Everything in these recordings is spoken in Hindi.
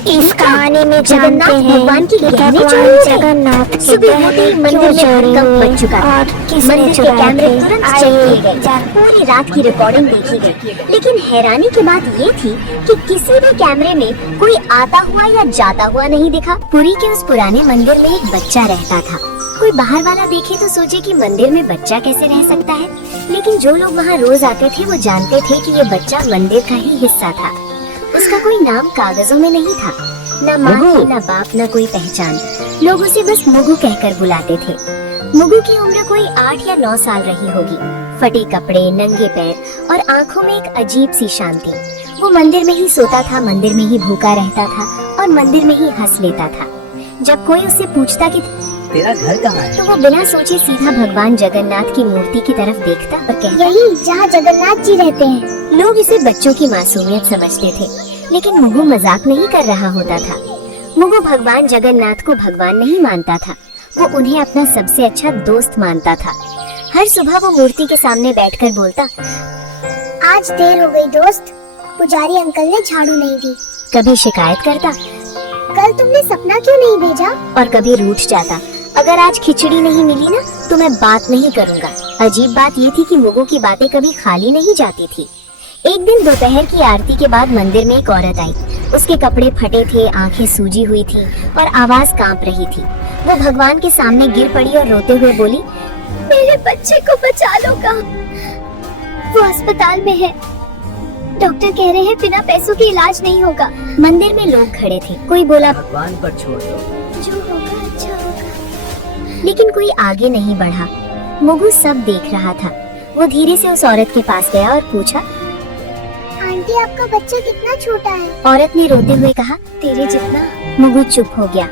इस कहानी में जानते हैं भगवान की कि गहने भगवान चोरी जगन्नाथ की सुबह होते ही गहने मंदिर क्यों में चोरी हड़कंप हुए मच चुका था। और किसने मंदिर के चुराए कैमरे थे? तुरंत चेक आइए किए गए, पूरी रात की रिकॉर्डिंग देखी गई। लेकिन हैरानी की बात ये थी कि किसी भी कैमरे में कोई आता हुआ या जाता हुआ नहीं दिखा। पुरी के उस पुराने मंदिर में एक बच्चा रहता था। कोई बाहर वाला देखे तो सोचे कि मंदिर में बच्चा कैसे रह सकता है, लेकिन जो लोग वहाँ रोज आते थे वो जानते थे कि ये बच्चा मंदिर का ही हिस्सा था। उसका कोई नाम कागजों में नहीं था, न माँ थी, न बाप, न कोई पहचान। लोग उसे बस मुगु कहकर बुलाते थे। मुगु की उम्र कोई 8 या 9 साल रही होगी। फटे कपड़े, नंगे पैर और आंखों में एक अजीब सी शांति। वो मंदिर में ही सोता था, मंदिर में ही भूखा रहता था और मंदिर में ही हंस लेता था। जब कोई उससे पूछता कि तेरा घर कहाँ है, तो वो बिना सोचे सीधा भगवान जगन्नाथ की मूर्ति की तरफ देखता और कहता, यही जहाँ जगन्नाथ जी रहते हैं। लोग इसे बच्चों की मासूमियत समझते थे, लेकिन मुगु मजाक नहीं कर रहा होता था। मुगु भगवान जगन्नाथ को भगवान नहीं मानता था, वो उन्हें अपना सबसे अच्छा दोस्त मानता था। हर सुबह वो मूर्ति के सामने बैठकर बोलता, आज देर हो गई दोस्त, पुजारी अंकल ने झाड़ू नहीं दी। कभी शिकायत करता कल तुमने सपना क्यों नहीं भेजा? और कभी रूठ जाता, अगर आज खिचड़ी नहीं मिली ना तो मैं बात नहीं करूँगा। अजीब बात ये थी कि मुगु की बातें कभी खाली नहीं जाती थी। एक दिन दोपहर की आरती के बाद मंदिर में एक औरत आई। उसके कपड़े फटे थे, आंखें सूजी हुई थी और आवाज कांप रही थी। वो भगवान के सामने गिर पड़ी और रोते हुए बोली, मेरे बच्चे को बचा लो कहाँ? वो अस्पताल में है, डॉक्टर कह रहे हैं बिना पैसों के इलाज नहीं होगा। मंदिर में लोग खड़े थे। कोई बोला, भगवान पर छोड़ दो। जो होगा अच्छा होगा। लेकिन कोई आगे नहीं बढ़ा। मुगु सब देख रहा था। वो धीरे से उस औरत के पास गया और पूछा, आंटी आपका बच्चा कितना छोटा है? औरत ने रोते हुए कहा, तेरे जितना। मुगु चुप हो गया।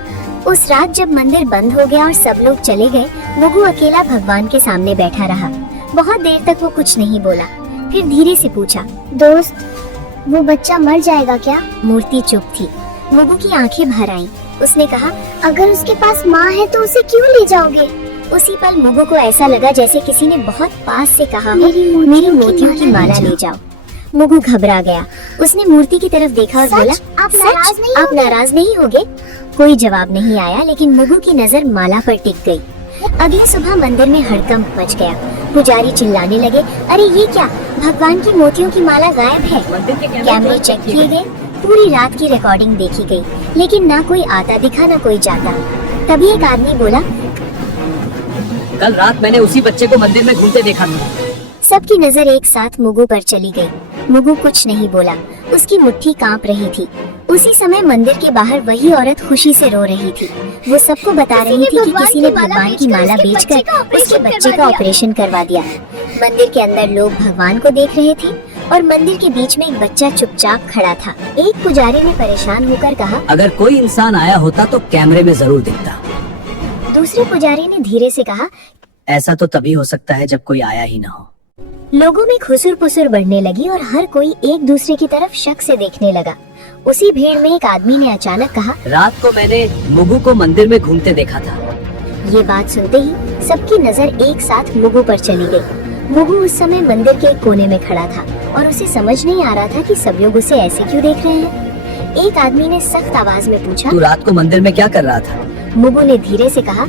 उस रात जब मंदिर बंद हो गया और सब लोग चले गए, मुगु अकेला भगवान के सामने बैठा रहा। बहुत देर तक वो कुछ नहीं बोला, फिर धीरे से पूछा, दोस्त, वो बच्चा मर जाएगा क्या? मूर्ति चुप थी। मुगु की आंखें भर आईं। उसने कहा, अगर उसके पास माँ है तो उसे क्यों ले जाओगे? उसी पल मुगु को ऐसा लगा जैसे किसी ने बहुत पास से कहा हो, मेरी मोतियों की माला ले जाओ। मुगु घबरा गया। उसने मूर्ति की तरफ देखा और बोला, आप नाराज नहीं आप नाराज नहीं होगे? कोई जवाब नहीं आया, लेकिन मुगु की नजर माला पर टिक गई। अगली सुबह मंदिर में हड़कंप मच गया। पुजारी चिल्लाने लगे, अरे ये क्या, भगवान की मोतियों की माला गायब है। कैमरे चेक किए गए, पूरी रात की रिकॉर्डिंग देखी गई, लेकिन ना कोई आता दिखा ना कोई जाता। तभी एक आदमी बोला, कल रात मैंने उसी बच्चे को मंदिर में घूमते देखा था। सबकी नजर एक साथ मुगु पर चली गई। मुगु कुछ नहीं बोला, उसकी मुट्ठी कांप रही थी। उसी समय मंदिर के बाहर वही औरत खुशी से रो रही थी। वो सबको बता रही थी कि किसी ने भगवान की माला बेचकर उसके बच्चे का ऑपरेशन करवा दिया। मंदिर के अंदर लोग भगवान को देख रहे थे और मंदिर के बीच में एक बच्चा चुपचाप खड़ा था। एक पुजारी ने परेशान होकर कहा, अगर कोई इंसान आया होता तो कैमरे में जरूर दिखता। दूसरे पुजारी ने धीरे से कहा, ऐसा तो तभी हो सकता है जब कोई आया ही ना हो। लोगों में खुसुर पुसुर बढ़ने लगी और हर कोई एक दूसरे की तरफ शक से देखने लगा। उसी भीड़ में एक आदमी ने अचानक कहा, रात को मैंने मुगु को मंदिर में घूमते देखा था। ये बात सुनते ही सबकी नजर एक साथ मुगु पर चली गई। मुगु उस समय मंदिर के एक कोने में खड़ा था और उसे समझ नहीं आ रहा था कि सब लोग उसे ऐसे क्यों देख रहे हैं। एक आदमी ने सख्त आवाज में पूछा, तू रात को मंदिर में क्या कर रहा था? मुगु ने धीरे से कहा,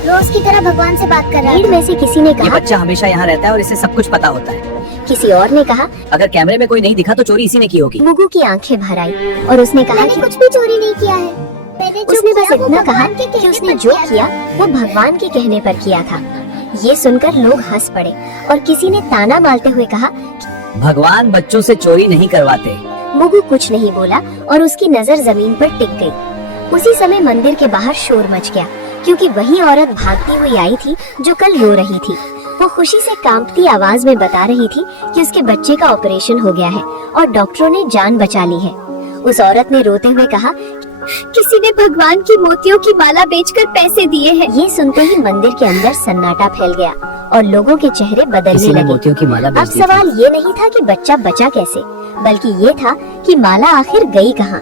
रोज की तरह भगवान से बात कर रहा भीड़ था। में से किसी ने ये कहा, बच्चा हमेशा यहाँ रहता है और इसे सब कुछ पता होता है। किसी और ने कहा, अगर कैमरे में कोई नहीं दिखा तो चोरी इसी ने की होगी। मुगु की आंखें भर आई और उसने कहा मैंने कि कुछ भी चोरी नहीं किया है। मैंने जो उसने बस किया वो इतना कहा भगवान के कि कहने उसने पर जो था। किया वो भगवान के कहने पर किया था। ये सुनकर लोग हंस पड़े और किसी ने ताना मारते हुए कहा, भगवान बच्चों से चोरी नहीं करवाते। मुगु कुछ नहीं बोला और उसकी नजर जमीन पर टिक गई। उसी समय मंदिर के बाहर शोर मच गया, क्योंकि वही औरत भागती हुई आई थी जो कल रो रही थी। वो खुशी से कांपती आवाज में बता रही थी कि उसके बच्चे का ऑपरेशन हो गया है और डॉक्टरों ने जान बचा ली है। उस औरत ने रोते हुए कहा, किसी ने भगवान की मोतियों की माला बेचकर पैसे दिए हैं। ये सुनते ही मंदिर के अंदर सन्नाटा फैल गया और लोगों के चेहरे बदलने किसी ने लगे। मोतियों की माला अब बेच दी थी। सवाल ये नहीं था कि बच्चा बचा कैसे, बल्कि ये था कि माला आखिर गई कहाँ।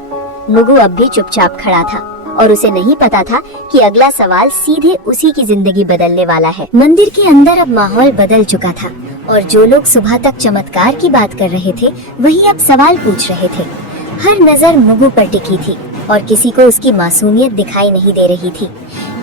मुगु अब भी चुपचाप खड़ा था और उसे नहीं पता था कि अगला सवाल सीधे उसी की जिंदगी बदलने वाला है। मंदिर के अंदर अब माहौल बदल चुका था और जो लोग सुबह तक चमत्कार की बात कर रहे थे वही अब सवाल पूछ रहे थे। हर नजर मुगु पर टिकी थी। और किसी को उसकी मासूमियत दिखाई नहीं दे रही थी।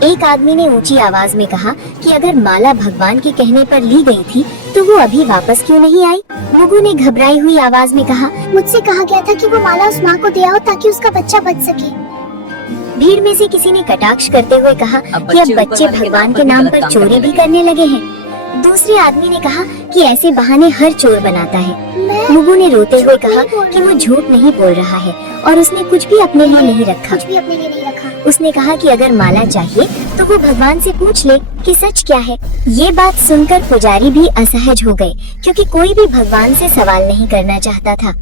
एक आदमी ने ऊंची आवाज में कहा कि अगर माला भगवान के कहने पर ली गई थी तो वो अभी वापस क्यों नहीं आई। मुगु ने घबराई हुई आवाज में कहा, मुझसे कहा गया था कि वो माला उस माँ को दे आओ ताकि उसका बच्चा बच सके। भीड़ में से किसी ने कटाक्ष करते हुए कहा कि अब बच्चे भगवान के नाम पर चोरी भी करने लगे हैं। दूसरे आदमी ने कहा कि ऐसे बहाने हर चोर बनाता है। मुगु ने रोते हुए कहा कि वो झूठ नहीं बोल रहा है और उसने कुछ भी अपने लिए नहीं रखा। उसने कहा कि अगर माला चाहिए तो वो भगवान से पूछ ले कि सच क्या है। ये बात सुनकर पुजारी भी असहज हो गए क्योंकि कोई भी भगवान से सवाल नहीं करना चाहता था।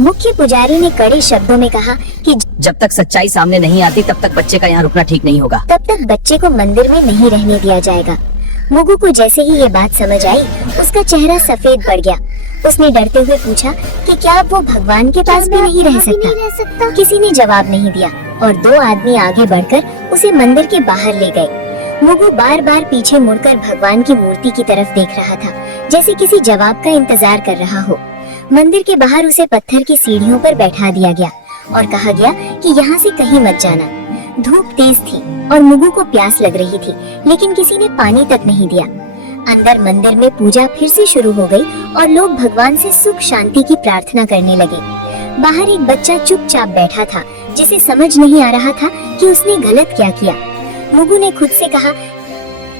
मुख्य पुजारी ने कड़े शब्दों में कहा कि जब तक सच्चाई सामने नहीं आती तब तक बच्चे का यहाँ रुकना ठीक नहीं होगा। तब तक बच्चे को मंदिर में नहीं रहने दिया जाएगा। मुगु को जैसे ही ये बात समझ आई, उसका चेहरा सफेद पड़ गया। उसने डरते हुए पूछा कि क्या वो भगवान के पास भी नहीं रह सकता? किसी ने जवाब नहीं दिया और दो आदमी आगे बढ़कर उसे मंदिर के बाहर ले गए। मुगु बार बार पीछे मुड़कर भगवान की मूर्ति की तरफ देख रहा था, जैसे किसी जवाब का इंतजार कर रहा हो। मंदिर के बाहर उसे पत्थर की सीढ़ियों पर बैठा दिया गया और कहा गया कि यहाँ से कहीं मत जाना। धूप तेज थी और मुगु को प्यास लग रही थी, लेकिन किसी ने पानी तक नहीं दिया। अंदर मंदिर में पूजा फिर से शुरू हो गई और लोग भगवान से सुख शांति की प्रार्थना करने लगे। बाहर एक बच्चा चुपचाप बैठा था, जिसे समझ नहीं आ रहा था कि उसने गलत क्या किया। मुगु ने खुद से कहा,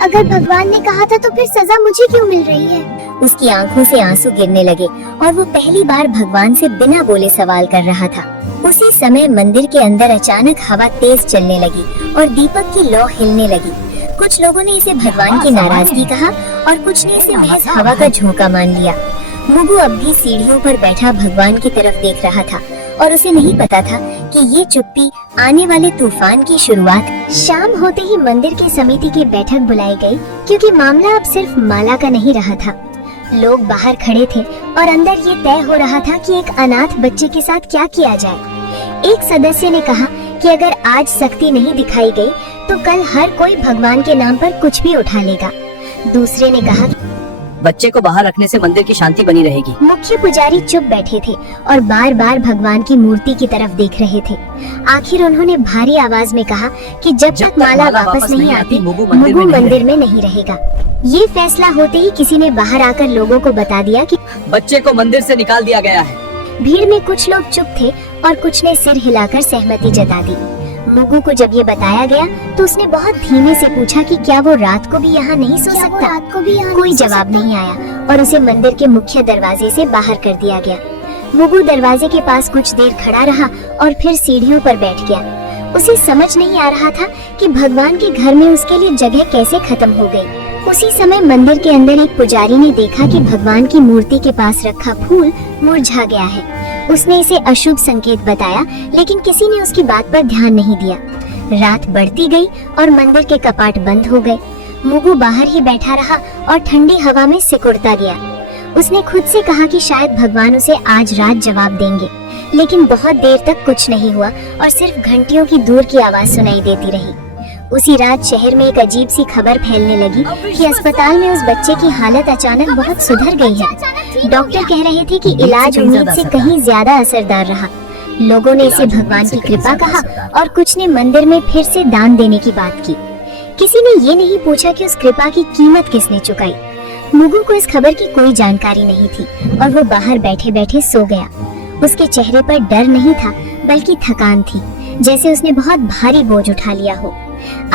अगर भगवान ने कहा था तो फिर सजा मुझे क्यों मिल रही है? उसकी आंखों से आंसू गिरने लगे और वो पहली बार भगवान से बिना बोले सवाल कर रहा था। उसी समय मंदिर के अंदर अचानक हवा तेज चलने लगी और दीपक की लौ हिलने लगी। कुछ लोगों ने इसे भगवान की नाराजगी कहा और कुछ ने इसे महज हवा का झोंका मान लिया। मुगु अब भी सीढ़ियों पर बैठा भगवान की तरफ देख रहा था और उसे नहीं पता था कि ये चुप्पी आने वाले तूफान की शुरुआत। शाम होते ही मंदिर की समिति की बैठक बुलाई गई, क्योंकि मामला अब सिर्फ माला का नहीं रहा था। लोग बाहर खड़े थे और अंदर ये तय हो रहा था कि एक अनाथ बच्चे के साथ क्या किया जाए। एक सदस्य ने कहा कि अगर आज सख्ती नहीं दिखाई गई तो कल हर कोई भगवान के नाम पर कुछ भी उठा लेगा। दूसरे ने कहा, बच्चे को बाहर रखने से मंदिर की शांति बनी रहेगी। मुख्य पुजारी चुप बैठे थे और बार बार भगवान की मूर्ति की तरफ देख रहे थे। आखिर उन्होंने भारी आवाज में कहा कि जब तक माला वापस नहीं आती, मुगु मंदिर में नहीं रहेगा। ये फैसला होते ही किसी ने बाहर आकर लोगों को बता दिया कि बच्चे को मंदिर से निकाल दिया गया है। भीड़ में कुछ लोग चुप थे और कुछ ने सिर हिलाकर सहमति जता दी। मुगु को जब ये बताया गया तो उसने बहुत धीमे से पूछा कि क्या वो रात को भी यहाँ नहीं सो सकता। कोई जवाब नहीं आया और उसे मंदिर के मुख्य दरवाजे से बाहर कर दिया गया। मुगु दरवाजे के पास कुछ देर खड़ा रहा और फिर सीढ़ियों पर बैठ गया। उसे समझ नहीं आ रहा था कि भगवान के घर में उसके लिए जगह कैसे खत्म हो गई। उसी समय मंदिर के अंदर एक पुजारी ने देखा कि भगवान की मूर्ति के पास रखा फूल मुरझा गया है। उसने इसे अशुभ संकेत बताया, लेकिन किसी ने उसकी बात पर ध्यान नहीं दिया। रात बढ़ती गई और मंदिर के कपाट बंद हो गए। मुगु बाहर ही बैठा रहा और ठंडी हवा में सिकुड़ता गया। उसने खुद से कहा कि शायद भगवान उसे आज रात जवाब देंगे, लेकिन बहुत देर तक कुछ नहीं हुआ और सिर्फ घंटियों की दूर की आवाज सुनाई देती रही। उसी रात शहर में एक अजीब सी खबर फैलने लगी कि अस्पताल में उस बच्चे की हालत अचानक बहुत सुधर गई है। डॉक्टर कह रहे थे कि इलाज उम्मीद से कहीं ज्यादा असरदार रहा। लोगों ने इसे भगवान की कृपा कहा और कुछ ने मंदिर में फिर से दान देने की बात की। किसी ने ये नहीं पूछा कि उस कृपा की कीमत किसने चुकाई। मुगु को इस खबर की कोई जानकारी नहीं थी और वो बाहर बैठे बैठे सो गया। उसके चेहरे पर डर नहीं था, बल्कि थकान थी, जैसे उसने बहुत भारी बोझ उठा लिया हो।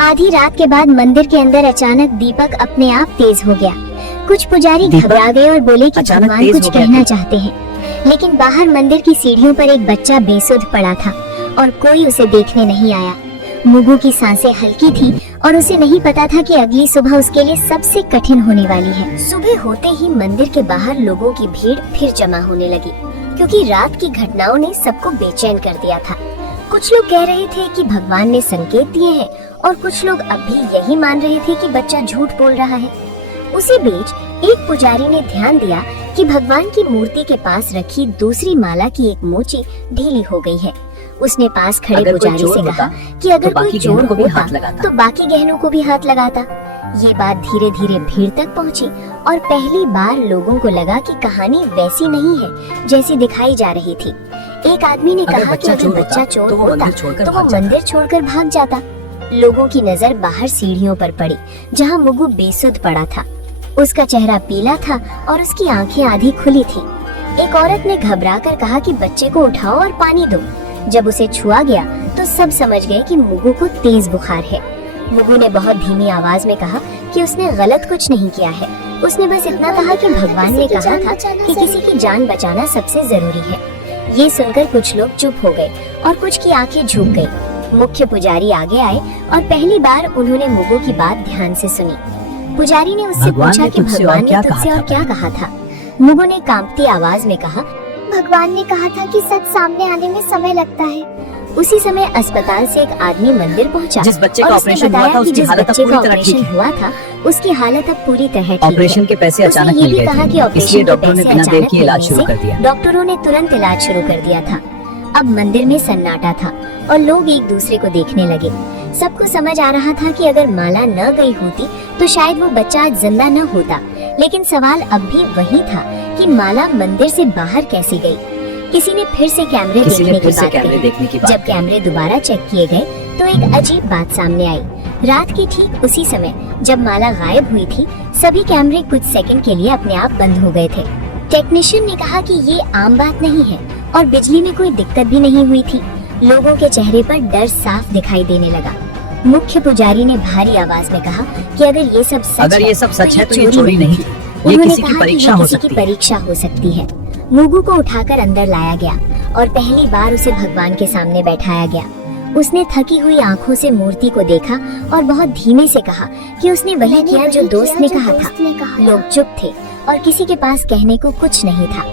आधी रात के बाद मंदिर के अंदर अचानक दीपक अपने आप तेज हो गया। कुछ पुजारी घबरा गए और बोले कि भगवान कुछ कहना चाहते हैं, लेकिन बाहर मंदिर की सीढ़ियों पर एक बच्चा बेसुध पड़ा था और कोई उसे देखने नहीं आया। मुगु की सांसें हल्की थी और उसे नहीं पता था कि अगली सुबह उसके लिए सबसे कठिन होने वाली है। सुबह होते ही मंदिर के बाहर लोगों की भीड़ फिर जमा होने लगी, क्योंकि रात की घटनाओं ने सबको बेचैन कर दिया था। कुछ लोग कह रहे थे कि भगवान ने संकेत दिए हैं और कुछ लोग अब भी यही मान रहे थे कि बच्चा झूठ बोल रहा है। उसी बीच एक पुजारी ने ध्यान दिया कि भगवान की मूर्ति के पास रखी दूसरी माला की एक मोची ढीली हो गई है। उसने पास खड़े पुजारी से कहा कि अगर कोई चोर होता तो बाकी गहनों को भी हाथ लगाता। ये बात धीरे धीरे भीड़ तक पहुंची और पहली बार लोगों को लगा कि कहानी वैसी नहीं है जैसी दिखाई जा रही थी। एक आदमी ने अगर कहा कि बच्चा अगर चोर बच्चा होता, चोर तो वो होता मंदिर छोड़कर तो वो भाग जाता। मंदिर छोड़कर भाग जाता। लोगों की नजर बाहर सीढ़ियों पर पड़ी, जहाँ मुगु बेसुध पड़ा था। उसका चेहरा पीला था और उसकी आंखें आधी खुली थी। एक औरत ने घबराकर कहा कि बच्चे को उठाओ और पानी दो। जब उसे छुआ गया तो सब समझ गए कि मुगु को तेज बुखार है। मुगु ने बहुत धीमी आवाज में कहा कि उसने गलत कुछ नहीं किया है। उसने बस इतना कहा कि भगवान ने कहा था कि किसी की जान बचाना सबसे जरूरी है। ये सुनकर कुछ लोग चुप हो गए और कुछ की आंखें झुक गई। मुख्य पुजारी आगे आए और पहली बार उन्होंने मुगु की बात ध्यान से सुनी। पुजारी ने उससे पूछा कि भगवान ने तुझसे और क्या कहा था। मुगु ने कांपती आवाज में कहा, भगवान ने कहा था कि सच सामने आने में समय लगता है। उसी समय अस्पताल से एक आदमी मंदिर पहुंचा जिस बच्चे का और उसने ऑपरेशन हुआ बताया था, कि उसकी जिस हालत अब बच्चे का पूरी तरह ठीक ऑपरेशन है। हुआ था उसकी हालत अब पूरी तरह ठीक है। ऑपरेशन के पैसे उसने अचानक ये मिल भी गए कहा थे, कि ऑपरेशन इसलिए के डॉक्टरों ने पैसे बिना देर अचानक के इलाज मिलने शुरू से कर दिया। डॉक्टरों ने तुरंत इलाज शुरू कर दिया था। अब मंदिर में सन्नाटा था और लोग एक दूसरे को देखने लगे। सबको समझ आ रहा था कि अगर माला न गई होती तो शायद वो बच्चा आज जिंदा न होता। लेकिन सवाल अब भी वही था कि माला मंदिर से बाहर कैसे गई। किसी ने फिर से कैमरे देखने की बात जब जब कैमरे दोबारा चेक किए गए तो एक अजीब बात सामने आई। रात के ठीक उसी समय जब माला गायब हुई थी, सभी कैमरे कुछ सेकंड के लिए अपने आप बंद हो गए थे। टेक्नीशियन ने कहा कि ये आम बात नहीं है और बिजली में कोई दिक्कत भी नहीं हुई थी। लोगों के चेहरे पर डर साफ दिखाई देने लगा। मुख्य पुजारी ने भारी आवाज में कहा कि अगर ये सब सच है तो ये चोरी नहीं थी। ये उन्होंने किसी कहा की कि परीक्षा ये हो किसी की सकती है। परीक्षा हो सकती है। मुगु को उठाकर अंदर लाया गया और पहली बार उसे भगवान के सामने बैठाया गया। उसने थकी हुई आंखों से मूर्ति को देखा और बहुत धीमे से कहा कि उसने वही किया जो दोस्त ने कहा था। लोग चुप थे और किसी के पास कहने को कुछ नहीं था।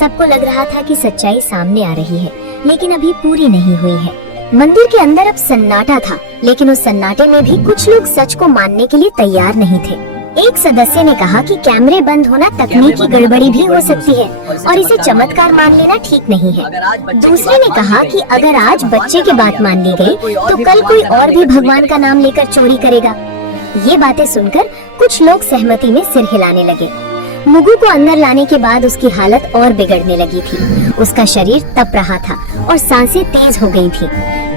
सबको लग रहा था कि सच्चाई सामने आ रही है, लेकिन अभी पूरी नहीं हुई है। मंदिर के अंदर अब सन्नाटा था, लेकिन उस सन्नाटे में भी कुछ लोग सच को मानने के लिए तैयार नहीं थे। एक सदस्य ने कहा कि कैमरे बंद होना तकनीकी गड़बड़ी भी हो सकती है और इसे चमत्कार मान लेना ठीक नहीं है। दूसरे ने कहा कि अगर आज बच्चे की बात मान ली गई तो कल कोई और भी भगवान का नाम लेकर चोरी करेगा। ये बातें सुनकर कुछ लोग सहमति में सिर हिलाने लगे। मुगु को अंदर लाने के बाद उसकी हालत और बिगड़ने लगी थी। उसका शरीर तप रहा था और सांसें तेज हो गई थी।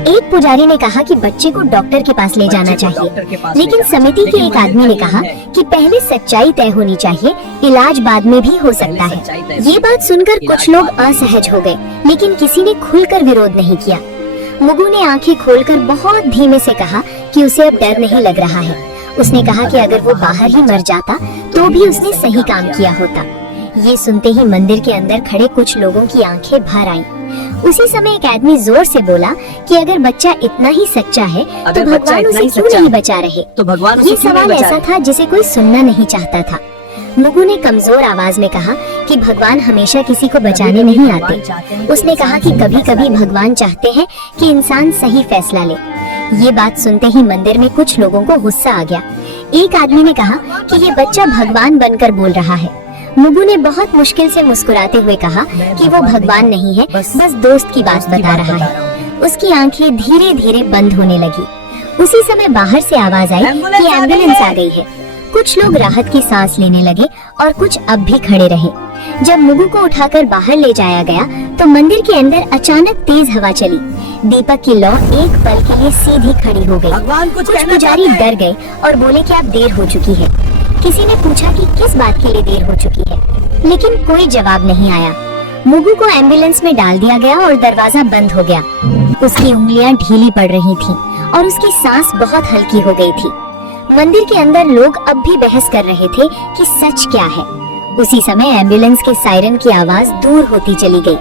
एक पुजारी ने कहा कि बच्चे को डॉक्टर के पास ले जाना चाहिए, लेकिन समिति के एक आदमी ने कहा कि पहले सच्चाई तय होनी चाहिए, इलाज बाद में भी हो सकता है। ये बात सुनकर कुछ लोग असहज हो गए, लेकिन किसी ने खुलकर विरोध नहीं किया। मुगु ने आंखें खोलकर बहुत धीमे से कहा कि उसे अब डर नहीं लग रहा है। उसने कहा कि अगर वो बाहर ही मर जाता तो भी उसने सही काम किया होता। ये सुनते ही मंदिर के अंदर खड़े कुछ लोगों की आंखें भर आईं। उसी समय एक आदमी जोर से बोला कि अगर बच्चा इतना ही सच्चा है तो भगवान उसे क्यों नहीं बचा रहे। तो भगवान ये सवाल ऐसा था जिसे कोई सुनना नहीं चाहता था। मुगु ने कमजोर आवाज में कहा कि भगवान हमेशा किसी को बचाने नहीं आते। उसने कहा कि कभी कभी भगवान चाहते हैं कि इंसान सही फैसला ले। ये बात सुनते ही मंदिर में कुछ लोगों को गुस्सा आ गया। एक आदमी ने कहा कि ये बच्चा भगवान बनकर बोल रहा है। मुगु ने बहुत मुश्किल से मुस्कुराते हुए कहा कि वो भगवान नहीं है, बस दोस्त की बात बता रहा है। उसकी आंखें धीरे धीरे बंद होने लगी। उसी समय बाहर से आवाज आई कि एम्बुलेंस आ गई है। कुछ लोग राहत की सांस लेने लगे और कुछ अब भी खड़े रहे। जब मुगु को उठाकर बाहर ले जाया गया तो मंदिर के अंदर अचानक तेज हवा चली। दीपक की लौ एक पल के लिए सीधी खड़ी हो गई। कुछ पुजारी डर गए और बोले कि अब देर हो चुकी है। किसी ने पूछा कि किस बात के लिए देर हो चुकी है, लेकिन कोई जवाब नहीं आया। मुगु को एम्बुलेंस में डाल दिया गया और दरवाजा बंद हो गया। उसकी उंगलियां ढीली पड़ रही थीं और उसकी सांस बहुत हल्की हो गई थी। मंदिर के अंदर लोग अब भी बहस कर रहे थे कि सच क्या है। उसी समय एम्बुलेंस के सायरन की आवाज दूर होती चली गई।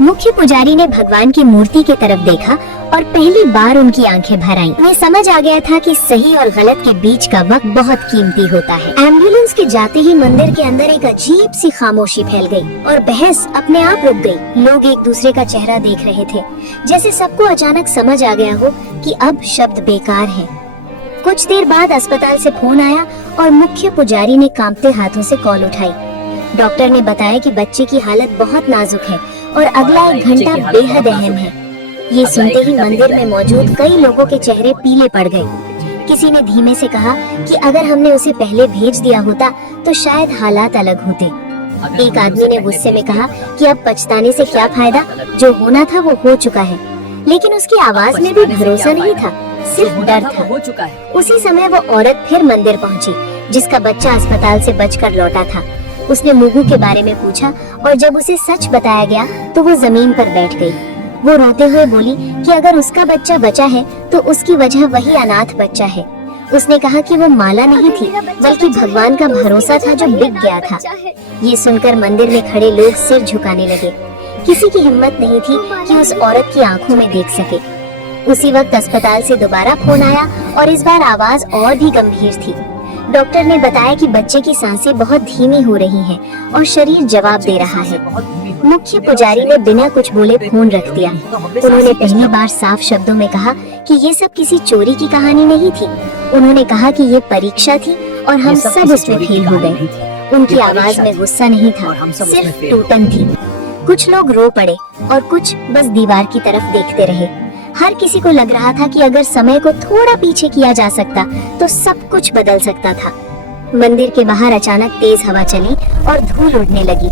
मुख्य पुजारी ने भगवान की मूर्ति की तरफ देखा और पहली बार उनकी आंखें भर आईं। उन्हें समझ आ गया था कि सही और गलत के बीच का वक्त बहुत कीमती होता है। एम्बुलेंस के जाते ही मंदिर के अंदर एक अजीब सी खामोशी फैल गई और बहस अपने आप रुक गई। लोग एक दूसरे का चेहरा देख रहे थे, जैसे सबको अचानक समझ आ गया हो कि अब शब्द बेकार है। कुछ देर बाद अस्पताल से फोन आया और मुख्य पुजारी ने कांपते हाथों से कॉल उठाई। डॉक्टर ने बताया कि बच्चे की हालत बहुत नाजुक है और अगला 1 घंटा बेहद अहम है। ये सुनते ही मंदिर में मौजूद कई लोगों के चेहरे पीले पड़ गए। किसी ने धीमे से कहा कि अगर हमने उसे पहले भेज दिया होता तो शायद हालात अलग होते। एक आदमी ने गुस्से में कहा कि अब पछताने से क्या फायदा, जो होना था वो हो चुका है। लेकिन उसकी आवाज में भी भरोसा नहीं था, सिर्फ डर था। हो चुका है। उसी समय वो औरत फिर मंदिर पहुंची, जिसका बच्चा अस्पताल से बचकर लौटा था। उसने मुगु के बारे में पूछा और जब उसे सच बताया गया तो वो जमीन पर बैठ गई। वो रोते हुए बोली कि अगर उसका बच्चा बचा है तो उसकी वजह वही अनाथ बच्चा है। उसने कहा कि वो माला नहीं थी, बल्कि भगवान का भरोसा था जो बिक गया था। ये सुनकर मंदिर में खड़े लोग सिर झुकाने लगे। किसी की हिम्मत नहीं थी कि उस औरत की आंखों में देख सके। उसी वक्त अस्पताल से दोबारा फोन आया और इस बार आवाज और भी गंभीर थी। डॉक्टर ने बताया कि बच्चे की सांसें बहुत धीमी हो रही हैं और शरीर जवाब दे रहा है। मुख्य पुजारी ने बिना कुछ बोले फोन रख दिया। उन्होंने पहली बार साफ शब्दों में कहा कि ये सब किसी चोरी की कहानी नहीं थी। उन्होंने कहा कि ये परीक्षा थी और हम सब उसमें फेल हो गए। उनकी आवाज में गुस्सा नहीं था, सिर्फ टूटन थी। कुछ लोग रो पड़े और कुछ बस दीवार की तरफ देखते रहे। हर किसी को लग रहा था कि अगर समय को थोड़ा पीछे किया जा सकता तो सब कुछ बदल सकता था। मंदिर के बाहर अचानक तेज हवा चली और धूल उड़ने लगी।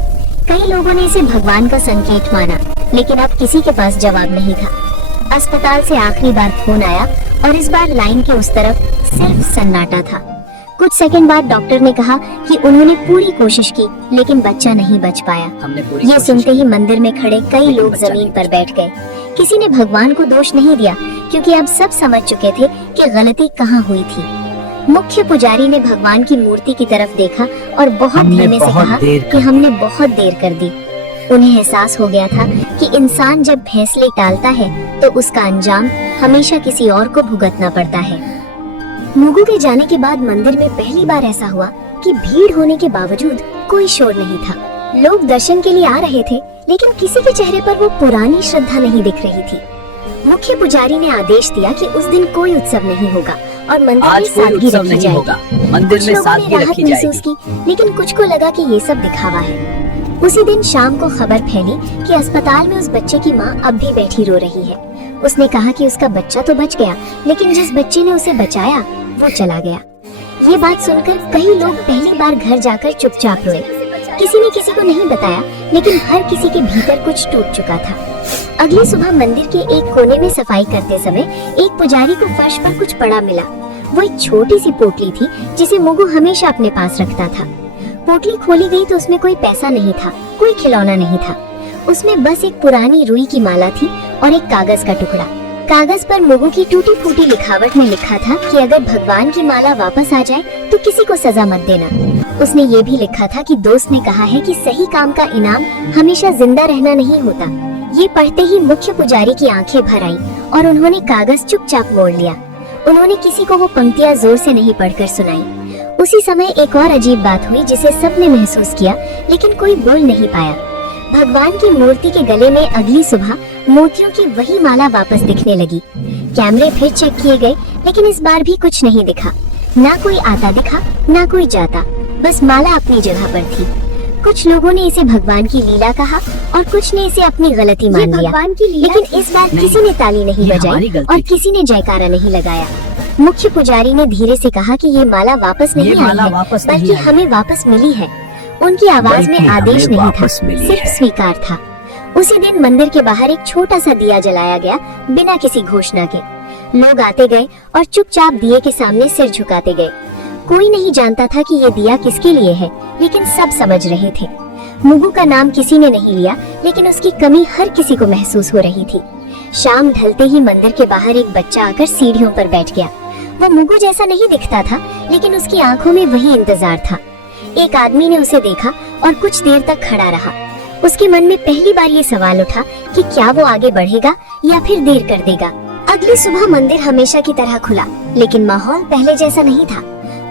कई लोगों ने इसे भगवान का संकेत माना, लेकिन अब किसी के पास जवाब नहीं था। अस्पताल से आखिरी बार फोन आया और इस बार लाइन के उस तरफ सिर्फ सन्नाटा था। कुछ सेकंड बाद डॉक्टर ने कहा कि उन्होंने पूरी कोशिश की, लेकिन बच्चा नहीं बच पाया। ये सुनते ही मंदिर में खड़े कई लोग जमीन पर बैठ गए। किसी ने भगवान को दोष नहीं दिया, क्योंकि अब सब समझ चुके थे कि गलती कहाँ हुई थी। मुख्य पुजारी ने भगवान की मूर्ति की तरफ देखा और बहुत धीमे से कहा कि हमने बहुत देर कर दी। उन्हें एहसास हो गया था कि इंसान जब फैसले टालता है तो उसका अंजाम हमेशा किसी और को भुगतना पड़ता है। मुगु के जाने के बाद मंदिर में पहली बार ऐसा हुआ कि भीड़ होने के बावजूद कोई शोर नहीं था। लोग दर्शन के लिए आ रहे थे, लेकिन किसी के चेहरे पर वो पुरानी श्रद्धा नहीं दिख रही थी। मुख्य पुजारी ने आदेश दिया कि उस दिन कोई उत्सव नहीं होगा और मंदिर में सादगी रखी जाएगी। मंदिर में सादगी रखी जाएगी। लेकिन कुछ को लगा कि ये सब दिखावा है। उसी दिन शाम को खबर फैली कि अस्पताल में उस बच्चे की माँ अब भी बैठी रो रही है। उसने कहा कि उसका बच्चा तो बच गया, लेकिन जिस बच्चे ने उसे बचाया वो चला गया। ये बात सुनकर कई लोग पहली बार घर जाकर चुपचाप रोए। किसी ने किसी को नहीं बताया, लेकिन हर किसी के भीतर कुछ टूट चुका था। अगली सुबह मंदिर के एक कोने में सफाई करते समय एक पुजारी को फर्श पर कुछ पड़ा मिला। वो एक छोटी सी पोटली थी जिसे मुगु हमेशा अपने पास रखता था। पोटली खोली गई तो उसमें कोई पैसा नहीं था, कोई खिलौना नहीं था। उसमें बस एक पुरानी रुई की माला थी और एक कागज का टुकड़ा। कागज पर मुगु की टूटी फूटी लिखावट में लिखा था कि अगर भगवान की माला वापस आ जाए तो किसी को सजा मत देना। उसने ये भी लिखा था कि दोस्त ने कहा है कि सही काम का इनाम हमेशा जिंदा रहना नहीं होता। ये पढ़ते ही मुख्य पुजारी की आंखें भर आईं और उन्होंने कागज चुपचाप मोड़ लिया। उन्होंने किसी को वो पंक्तियां जोर से नहीं पढ़कर सुनाई। उसी समय एक और अजीब बात हुई जिसे सबने महसूस किया, लेकिन कोई बोल नहीं पाया। भगवान की मूर्ति के गले में अगली सुबह मोतियों की वही माला वापस दिखने लगी। कैमरे फिर चेक किए गए, लेकिन इस बार भी कुछ नहीं दिखा। ना कोई आता दिखा, ना कोई जाता, बस माला अपनी जगह पर थी। कुछ लोगों ने इसे भगवान की लीला कहा और कुछ ने इसे अपनी गलती मान लिया। लेकिन इस बार किसी ने ताली नहीं बजाई और किसी ने जयकारा नहीं लगाया। मुख्य पुजारी ने धीरे से कहा कि ये माला वापस नहीं आई है, बल्कि हमें वापस मिली है। उनकी आवाज में आदेश नहीं था, सिर्फ स्वीकार था। उसी दिन मंदिर के बाहर एक छोटा सा दिया जलाया गया, बिना किसी घोषणा के। लोग आते गए और चुपचाप दिए के सामने सिर झुकाते गए। कोई नहीं जानता था कि ये दिया किसके लिए है, लेकिन सब समझ रहे थे। मुगु का नाम किसी ने नहीं लिया, लेकिन उसकी कमी हर किसी को महसूस हो रही थी। शाम ढलते ही मंदिर के बाहर एक बच्चा आकर सीढ़ियों पर बैठ गया। वो मुगु जैसा नहीं दिखता था, लेकिन उसकी आंखों में वही इंतजार था। एक आदमी ने उसे देखा और कुछ देर तक खड़ा रहा। उसके मन में पहली बार ये सवाल उठा कि क्या वो आगे बढ़ेगा या फिर देर कर देगा। अगली सुबह मंदिर हमेशा की तरह खुला, लेकिन माहौल पहले जैसा नहीं था।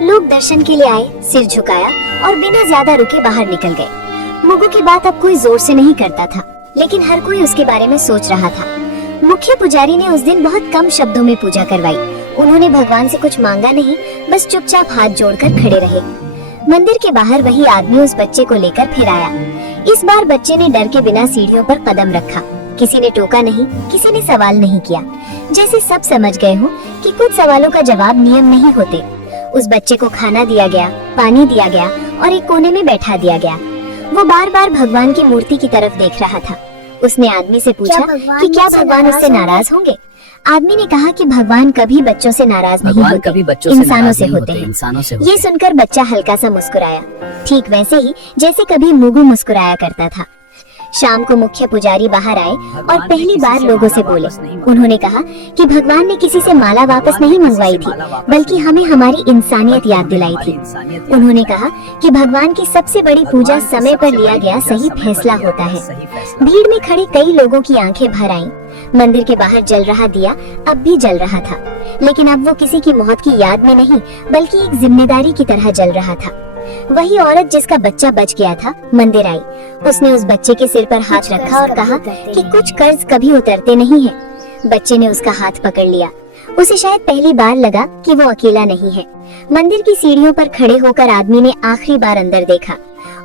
लोग दर्शन के लिए आए, सिर झुकाया और बिना ज्यादा रुके बाहर निकल गए। मुगु की बात अब कोई जोर से नहीं करता था, लेकिन हर कोई उसके बारे में सोच रहा था। मुख्य पुजारी ने उस दिन बहुत कम शब्दों में पूजा करवाई। उन्होंने भगवान से कुछ मांगा नहीं, बस चुपचाप हाथ जोड़कर खड़े रहे। मंदिर के बाहर वही आदमी उस बच्चे को लेकर फिर आया। इस बार बच्चे ने डर के बिना सीढ़ियों पर कदम रखा। किसी ने टोका नहीं, किसी ने सवाल नहीं किया, जैसे सब समझ गए हो कि कुछ सवालों का जवाब नियम नहीं होते। उस बच्चे को खाना दिया गया, पानी दिया गया और एक कोने में बैठा दिया गया। वो बार बार भगवान की मूर्ति की तरफ देख रहा था। उसने आदमी से पूछा कि क्या भगवान उससे नाराज होंगे। आदमी ने कहा कि भगवान कभी बच्चों से नाराज नहीं भगवान होते, कभी बच्चों से इंसानों नाराज से नहीं होते हैं। इंसानों से ये सुनकर बच्चा हल्का सा मुस्कुराया, ठीक वैसे ही जैसे कभी मुगु मुस्कुराया करता था। शाम को मुख्य पुजारी बाहर आए और पहली बार लोगों से बोले। उन्होंने कहा कि भगवान ने किसी से माला वापस नहीं मंगवाई थी, बल्कि हमें हमारी इंसानियत याद दिलाई थी। उन्होंने कहा कि भगवान की सबसे बड़ी पूजा समय पर लिया गया सही फैसला होता है। भीड़ में खड़े कई लोगों की आंखें भर आईं। मंदिर के बाहर जल रहा दिया अब भी जल रहा था, लेकिन अब वो किसी की मौत की याद में नहीं, बल्कि एक जिम्मेदारी की तरह जल रहा था। वही औरत जिसका बच्चा बच गया था मंदिर आई। उसने उस बच्चे के सिर पर हाथ रखा और कहा कि कुछ कर्ज कभी उतरते नहीं हैं। बच्चे ने उसका हाथ पकड़ लिया। उसे शायद पहली बार लगा कि वो अकेला नहीं है। मंदिर की सीढ़ियों पर खड़े होकर आदमी ने आखिरी बार अंदर देखा।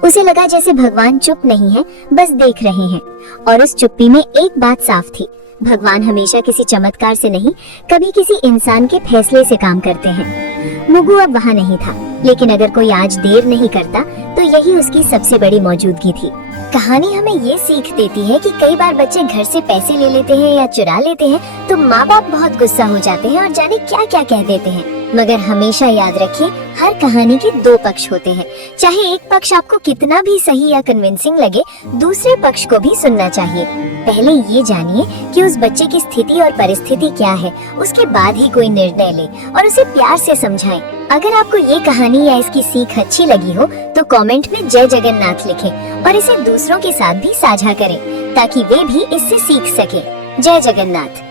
उसे लगा जैसे भगवान चुप नहीं है, बस देख रहे हैं। और उस चुप्पी में एक बात साफ थी, भगवान हमेशा किसी चमत्कार से नहीं, कभी किसी इंसान के फैसले से काम करते हैं। मुगु अब वहाँ नहीं था, लेकिन अगर कोई आज देर नहीं करता तो यही उसकी सबसे बड़ी मौजूदगी थी। कहानी हमें ये सीख देती है कि कई बार बच्चे घर से पैसे ले लेते हैं या चुरा लेते हैं तो माँ बाप बहुत गुस्सा हो जाते हैं और जाने क्या क्या कह देते हैं। मगर हमेशा याद रखिए, हर कहानी के दो पक्ष होते हैं। चाहे एक पक्ष आपको कितना भी सही या कन्विंसिंग लगे, दूसरे पक्ष को भी सुनना चाहिए। पहले ये जानिए कि उस बच्चे की स्थिति और परिस्थिति क्या है, उसके बाद ही कोई निर्णय ले और उसे प्यार से समझाएं। अगर आपको ये कहानी या इसकी सीख अच्छी लगी हो तो कमेंट में जय जगन्नाथ लिखें और इसे दूसरों के साथ भी साझा करें ताकि वे भी इससे सीख सकें। जय जगन्नाथ।